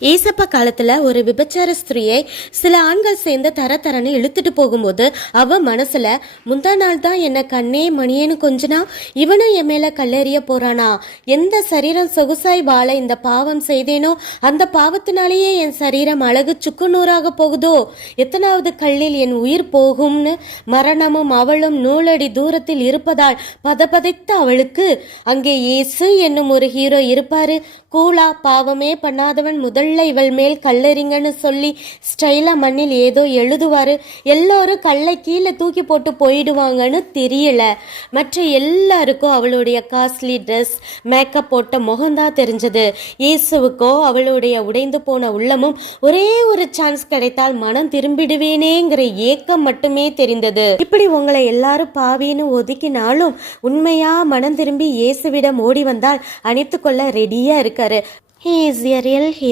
ஏசப்பா காலத்துல ஒரு விபச்சார ஸ்திரியை சில ஆண்கள் சேர்ந்து தரன்னு இழுத்துட்டு போகும்போது அவ மனசுல முந்தா நாள் தான் என்ன கண்ணே மணியேன்னு கொஞ்சனா இவனும் என் மேல கல்லெறிய போறானா, எந்த சரீரம் சொகுசாய் வாழ இந்த பாவம் செய்தேனோ அந்த பாவத்தினாலேயே என் சரீரம் அழகு சுக்குநூறாக போகுதோ, எத்தனாவது கல்லில் என் உயிர் போகும்னு மரணமும் அவளும் நூலடி தூரத்தில் இருப்பதால் பதபதைத்த அவளுக்கு அங்கே இயேசு என்னும் ஒரு ஹீரோ இருப்பாரு. கூலா பாவமே பண்ணாதவன் முதல்ல இவள் மேல் கல்லெறிங்கன்னு சொல்லி ஸ்டைலா மண்ணில் ஏதோ எழுதுவாரு. எல்லோரும் கல்லை கீழே தூக்கி போட்டு போயிடுவாங்கன்னு தெரியல. மற்ற எல்லாருக்கும் அவளுடைய காஸ்ட்லி ட்ரெஸ், மேக்கப் போட்ட முகம்தான் தெரிஞ்சது. இயேசுவுக்கோ அவளுடைய உடைந்து போன உள்ளமும் ஒரே ஒரு சான்ஸ் கிடைத்தால் மனம் திரும்பிடுவேனேங்கிற ஏக்கம் மட்டுமே தெரிந்தது. இப்படி உங்களை எல்லாரும் பாவின்னு ஒதுக்கினாலும் உண்மையா மனம் திரும்பி இயேசுவிடம் ஓடி வந்தால் அணைத்து கொள்ள ரெடியா இருக்காரு. He is a real hero.